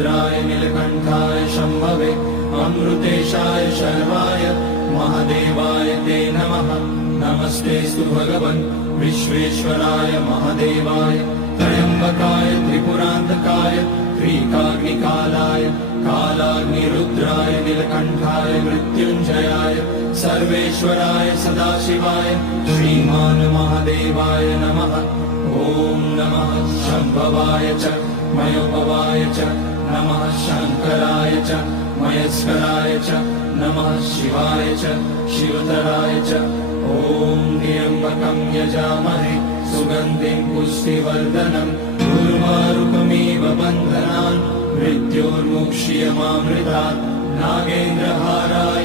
अग्निरुद्राय नीलकण्ठाय शम्भवे अमृतेशाय शर्वाय महादेवाय ते नमः। नमस्तेऽस्तु भगवन् विश्वेश्वराय महादेवाय त्र्यम्बकाय त्रिपुरान्तकाय त्रिकाग्निकालाय कालाग्निरुद्राय नीलकण्ठाय मृत्युञ्जयाय सर्वेश्वराय सदाशिवाय श्रीमान् महादेवाय नमः। ॐ नमः शम्भवाय च मयोपवाय च नमः शङ्कराय च मयस्कराय च नमः शिवाय च शिवतराय च। ॐ त्र्यम्बकं यजामहे सुगन्धिं पुष्टिवर्धनम् उर्वारुकमिव बन्धनान् मृत्योर्मुक्ष्यमामृतात्। नागेन्द्रहाराय